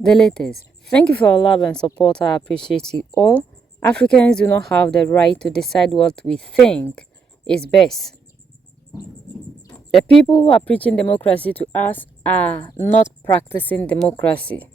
Delators, thank you for your love and support. I appreciate you all. Africans do not have the right to decide what we think is best. The people who are preaching democracy to us are not practicing democracy.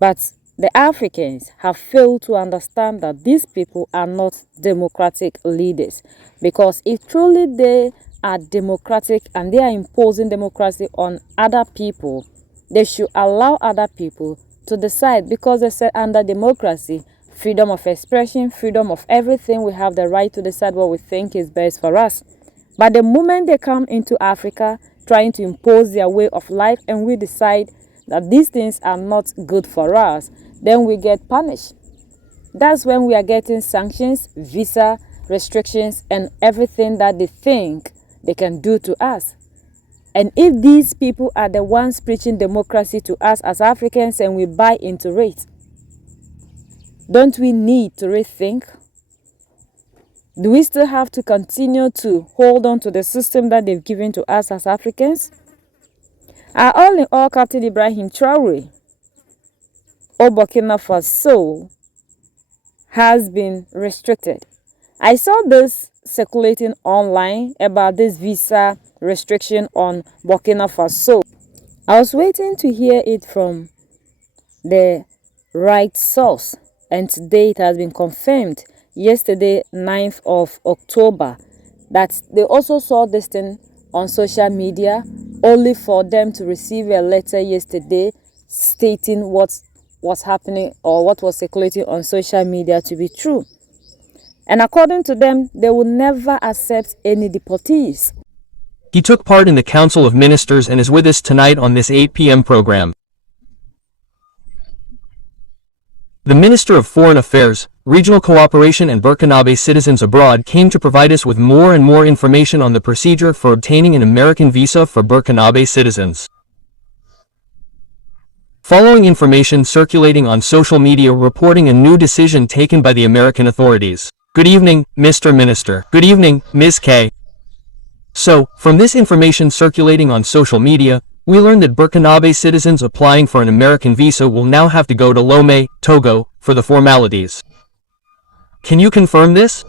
But the Africans have failed to understand that these people are not democratic leaders. Because if truly they are democratic and they are imposing democracy on other people, they should allow other people to decide, because they said under democracy, freedom of expression, freedom of everything, we have the right to decide what we think is best for us. But the moment they come into Africa trying to impose their way of life and we decide that these things are not good for us, then we get punished. That's when we are getting sanctions, visa restrictions, and everything that they think they can do to us. And if these people are the ones preaching democracy to us as Africans and we buy into it, don't we need to rethink? Do we still have to continue to hold on to the system that they've given to us as Africans? Are all in all Captain Ibrahim Traore or Burkina Faso has been restricted? I saw this circulating online about this visa restriction on Burkina Faso. I was waiting to hear it from the right source, and today it has been confirmed, yesterday 9th of October, that they also saw this thing on social media, only for them to receive a letter yesterday stating what was happening or what was circulating on social media to be true. And according to them, they will never accept any deportees. He took part in the Council of Ministers and is with us tonight on this 8 p.m. program. The Minister of Foreign Affairs, Regional Cooperation and Burkinabe Citizens Abroad came to provide us with more and more information on the procedure for obtaining an American visa for Burkinabe citizens. Following information circulating on social media reporting a new decision taken by the American authorities. Good evening, Mr. Minister. Good evening, Ms. K. So, from this information circulating on social media, we learned that Burkinabe citizens applying for an American visa will now have to go to Lomé, Togo, for the formalities. Can you confirm this?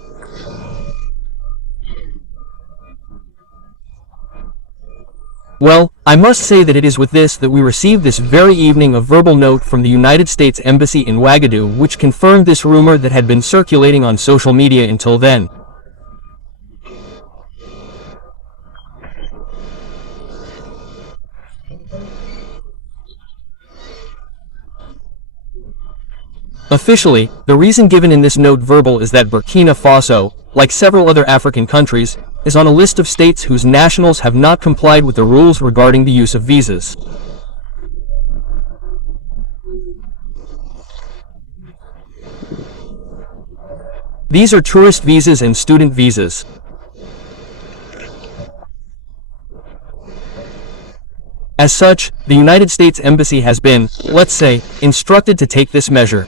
Well, I must say that it is with this that we received this very evening a verbal note from the United States Embassy in Ouagadougou which confirmed this rumor that had been circulating on social media until then. Officially, the reason given in this note verbal is that Burkina Faso, like several other African countries, is on a list of states whose nationals have not complied with the rules regarding the use of visas. These are tourist visas and student visas. As such, the United States Embassy has been, let's say, instructed to take this measure.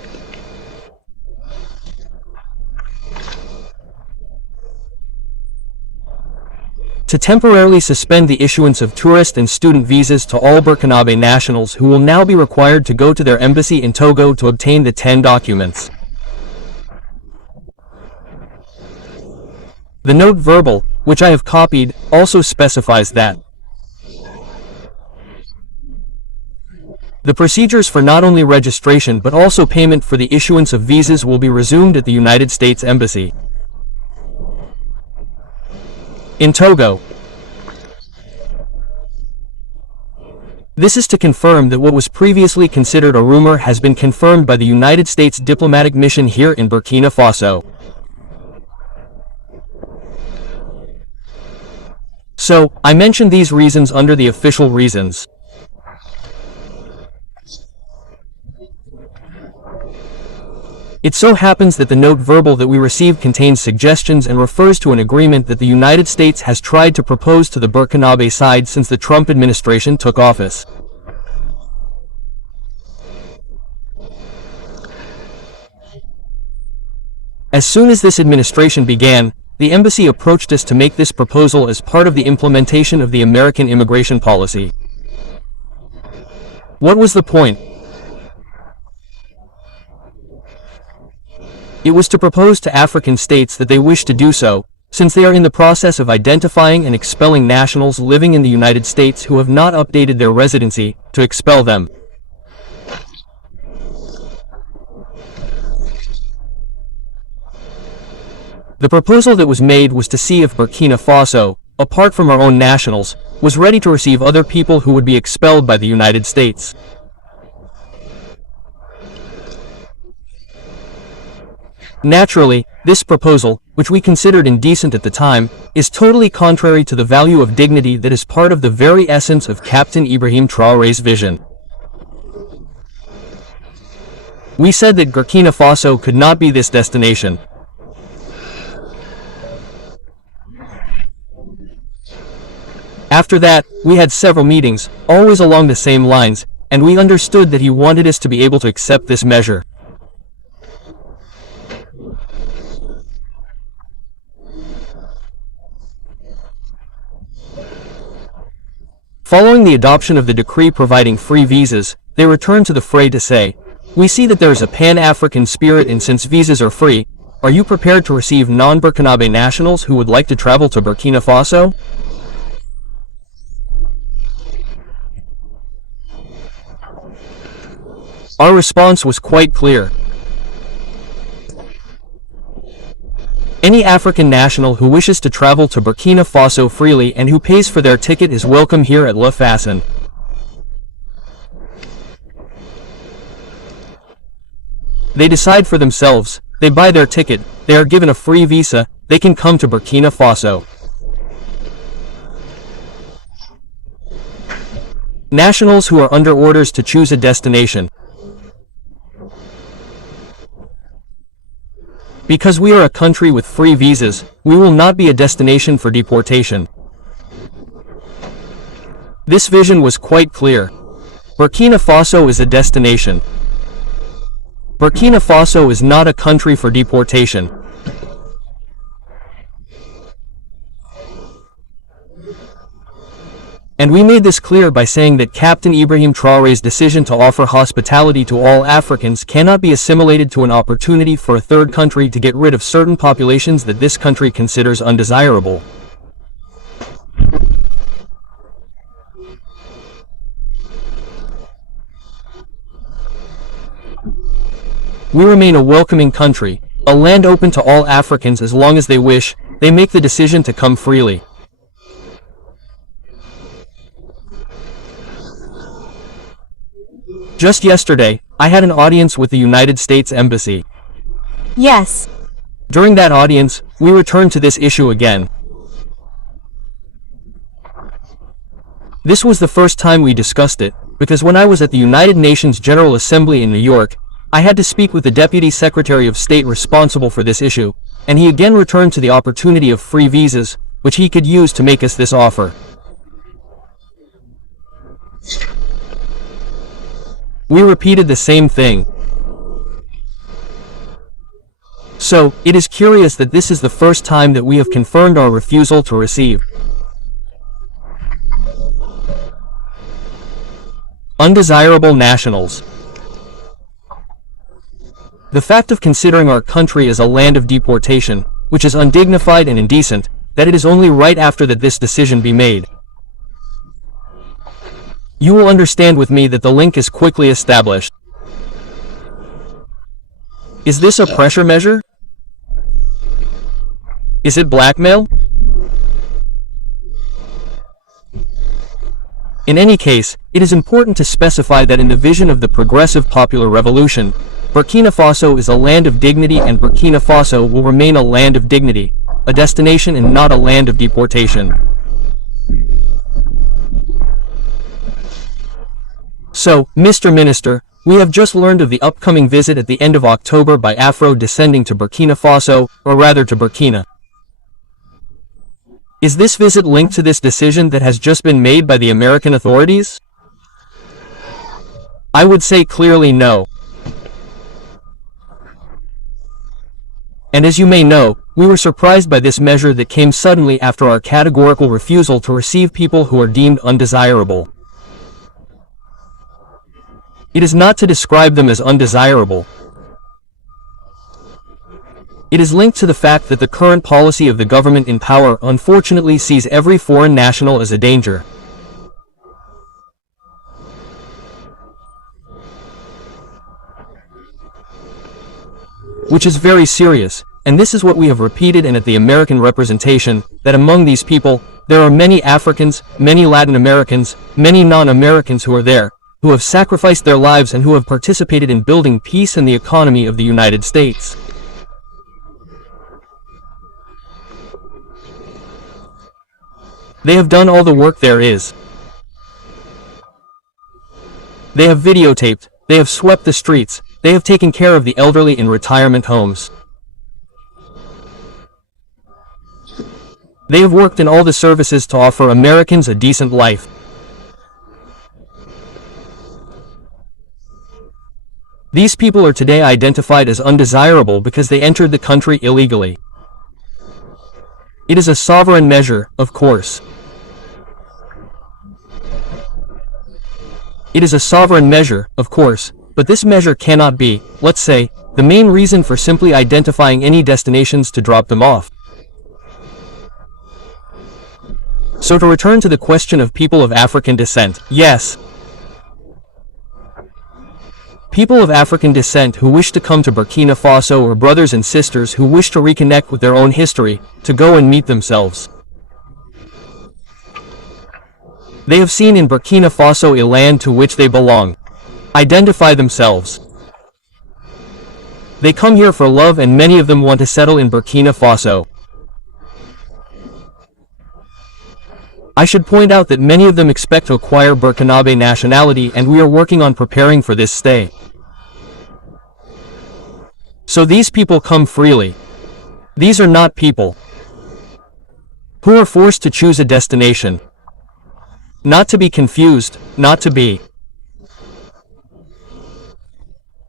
To temporarily suspend the issuance of tourist and student visas to all Burkinabe nationals who will now be required to go to their embassy in Togo to obtain the 10 documents. The note verbal, which I have copied, also specifies that the procedures for not only registration but also payment for the issuance of visas will be resumed at the United States Embassy in Togo. This is to confirm that what was previously considered a rumor has been confirmed by the United States diplomatic mission here in Burkina Faso. So, I mentioned these reasons under the official reasons. It so happens that the note verbal that we received contains suggestions and refers to an agreement that the United States has tried to propose to the Burkinabe side since the Trump administration took office. As soon as this administration began, the embassy approached us to make this proposal as part of the implementation of the American immigration policy. What was the point? It was to propose to African states that they wish to do so, since they are in the process of identifying and expelling nationals living in the United States who have not updated their residency, to expel them. The proposal that was made was to see if Burkina Faso, apart from our own nationals, was ready to receive other people who would be expelled by the United States. Naturally, this proposal, which we considered indecent at the time, is totally contrary to the value of dignity that is part of the very essence of Captain Ibrahim Traoré's vision. We said that Burkina Faso could not be this destination. After that, we had several meetings, always along the same lines, and we understood that he wanted us to be able to accept this measure. Following the adoption of the decree providing free visas, they returned to the fray to say, "We see that there is a pan-African spirit, and since visas are free, are you prepared to receive non-Burkinabe nationals who would like to travel to Burkina Faso?" Our response was quite clear. Any African national who wishes to travel to Burkina Faso freely and who pays for their ticket is welcome here at La Faso. They decide for themselves, they buy their ticket, they are given a free visa, they can come to Burkina Faso. Nationals who are under orders to choose a destination. Because we are a country with free visas, we will not be a destination for deportation. This vision was quite clear. Burkina Faso is a destination. Burkina Faso is not a country for deportation. And we made this clear by saying that Captain Ibrahim Traoré's decision to offer hospitality to all Africans cannot be assimilated to an opportunity for a third country to get rid of certain populations that this country considers undesirable. We remain a welcoming country, a land open to all Africans as long as they wish, they make the decision to come freely. Just yesterday, I had an audience with the United States Embassy. Yes. During that audience, we returned to this issue again. This was the first time we discussed it, because when I was at the United Nations General Assembly in New York, I had to speak with the Deputy Secretary of State responsible for this issue, and he again returned to the opportunity of free visas, which he could use to make us this offer. We repeated the same thing. So, it is curious that this is the first time that we have confirmed our refusal to receive undesirable nationals. The fact of considering our country as a land of deportation, which is undignified and indecent, that it is only right after that this decision be made. You will understand with me that the link is quickly established. Is this a pressure measure? Is it blackmail? In any case, it is important to specify that in the vision of the Progressive Popular Revolution, Burkina Faso is a land of dignity, and Burkina Faso will remain a land of dignity, a destination and not a land of deportation. So, Mr. Minister, we have just learned of the upcoming visit at the end of October by Afro descending to Burkina Faso, or rather to Burkina. Is this visit linked to this decision that has just been made by the American authorities? I would say clearly no. And as you may know, we were surprised by this measure that came suddenly after our categorical refusal to receive people who are deemed undesirable. It is not to describe them as undesirable. It is linked to the fact that the current policy of the government in power unfortunately sees every foreign national as a danger. Which is very serious, and this is what we have repeated and at the American representation, that among these people, there are many Africans, many Latin Americans, many non-Americans who are there, who have sacrificed their lives and who have participated in building peace and the economy of the United States. They have done all the work there is. They have videotaped, they have swept the streets, they have taken care of the elderly in retirement homes. They have worked in all the services to offer Americans a decent life. These people are today identified as undesirable because they entered the country illegally. It is a sovereign measure, of course. It is a sovereign measure, of course, but this measure cannot be, let's say, the main reason for simply identifying any destinations to drop them off. So to return to the question of people of African descent, yes. People of African descent who wish to come to Burkina Faso or brothers and sisters who wish to reconnect with their own history, to go and meet themselves. They have seen in Burkina Faso a land to which they belong. Identify themselves. They come here for love and many of them want to settle in Burkina Faso. I should point out that many of them expect to acquire Burkinabe nationality and we are working on preparing for this stay. So these people come freely. These are not people who are forced to choose a destination. Not to be confused, not to be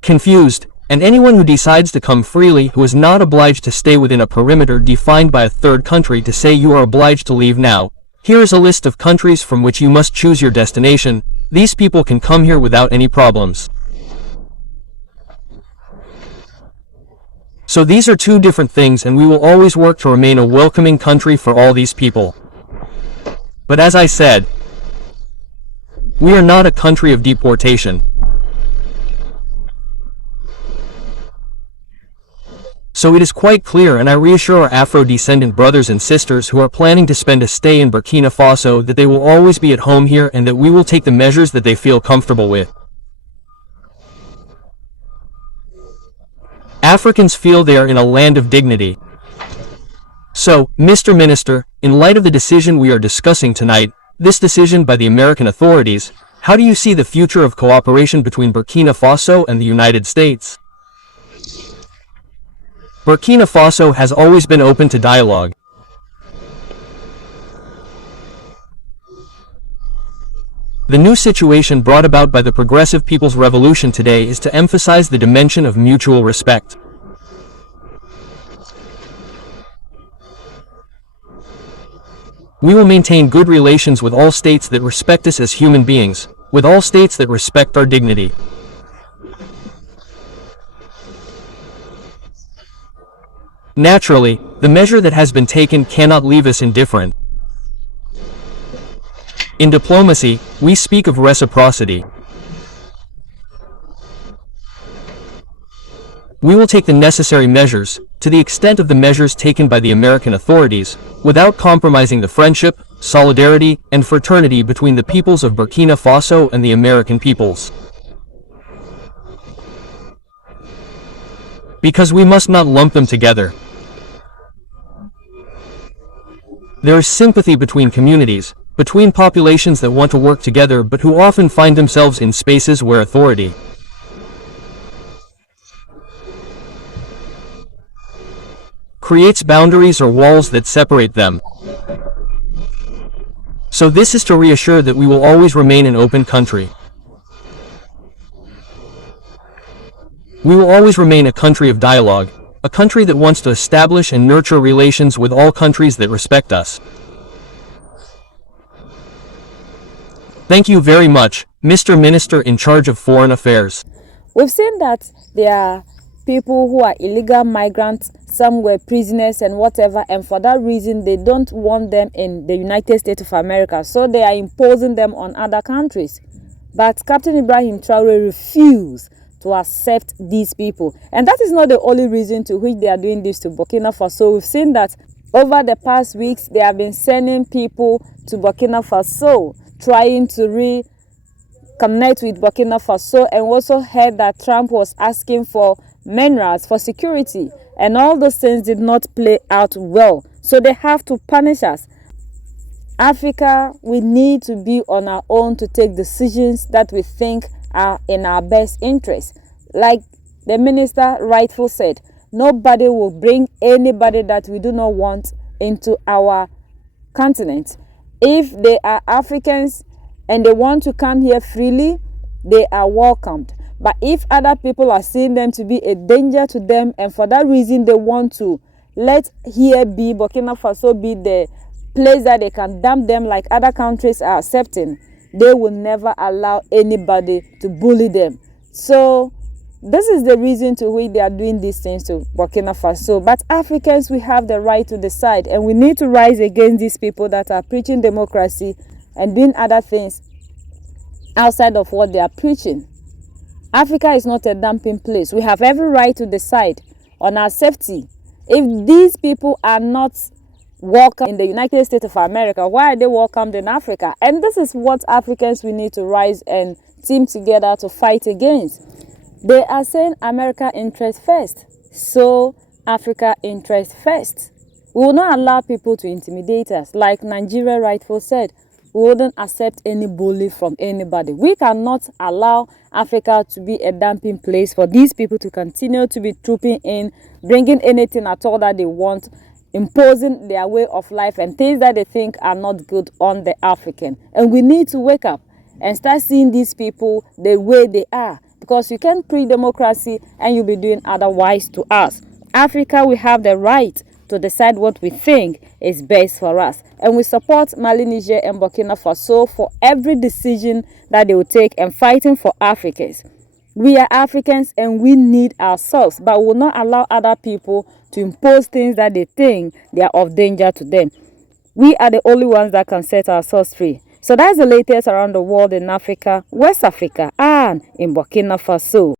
confused, and anyone who decides to come freely who is not obliged to stay within a perimeter defined by a third country to say you are obliged to leave now. Here is a list of countries from which you must choose your destination. These people can come here without any problems. So these are two different things and we will always work to remain a welcoming country for all these people. But as I said, we are not a country of deportation. So it is quite clear and I reassure our Afro-descendant brothers and sisters who are planning to spend a stay in Burkina Faso that they will always be at home here and that we will take the measures that they feel comfortable with. Africans feel they are in a land of dignity. So, Mr. Minister, in light of the decision we are discussing tonight, this decision by the American authorities, how do you see the future of cooperation between Burkina Faso and the United States? Burkina Faso has always been open to dialogue. The new situation brought about by the Progressive People's Revolution today is to emphasize the dimension of mutual respect. We will maintain good relations with all states that respect us as human beings, with all states that respect our dignity. Naturally, the measure that has been taken cannot leave us indifferent. In diplomacy, we speak of reciprocity. We will take the necessary measures, to the extent of the measures taken by the American authorities, without compromising the friendship, solidarity, and fraternity between the peoples of Burkina Faso and the American peoples. Because we must not lump them together. There is sympathy between communities, between populations that want to work together but who often find themselves in spaces where authority creates boundaries or walls that separate them. So this is to reassure that we will always remain an open country. We will always remain a country of dialogue, a country that wants to establish and nurture relations with all countries that respect us. Thank you very much, Mr. Minister in charge of Foreign Affairs. We've seen that there are people who are illegal migrants some were prisoners and whatever, and for that reason they don't want them in the United States of America, so they are imposing them on other countries. But Captain Ibrahim Traore refused to accept these people, and that is not the only reason to which they are doing this to Burkina Faso. We've seen that over the past weeks they have been sending people to Burkina Faso trying to reconnect with Burkina Faso, and also heard that Trump was asking for minerals for security, and all those things did not play out well, so they have to punish us. Africa, we need to be on our own to take decisions that we think are in our best interest. Like the minister rightfully said, nobody will bring anybody that we do not want into our continent. If they are Africans and they want to come here freely, they are welcomed. But if other people are seeing them to be a danger to them, and for that reason they want to let here be Burkina Faso be the place that they can dump them like other countries are accepting, they will never allow anybody to bully them. So this is the reason to which they are doing these things to Burkina Faso. But Africans, we have the right to decide, and we need to rise against these people that are preaching democracy and doing other things outside of what they are preaching. Africa is not a dumping place. We have every right to decide on our safety. If these people are not welcome in the United States of America, why are they welcomed in Africa? And this is what Africans we need to rise and team together to fight against. They are saying America interest first, so Africa interest first. We will not allow people to intimidate us. Like Nigeria rightfully said, we wouldn't accept any bully from anybody. We cannot allow Africa to be a dumping place for these people to continue to be trooping in, bringing anything at all that they want, imposing their way of life and things that they think are not good on the African. And we need to wake up and start seeing these people the way they are, because you can't preach democracy and you'll be doing otherwise to us. Africa, we have the right to decide what we think is best for us, and we support Mali, Niger and Burkina Faso for every decision that they will take and fighting for Africans. We are Africans and we need ourselves, but we will not allow other people to impose things that they think they are of danger to them. We are the only ones that can set ourselves free. So that's the latest around the world in Africa, West Africa and in Burkina Faso.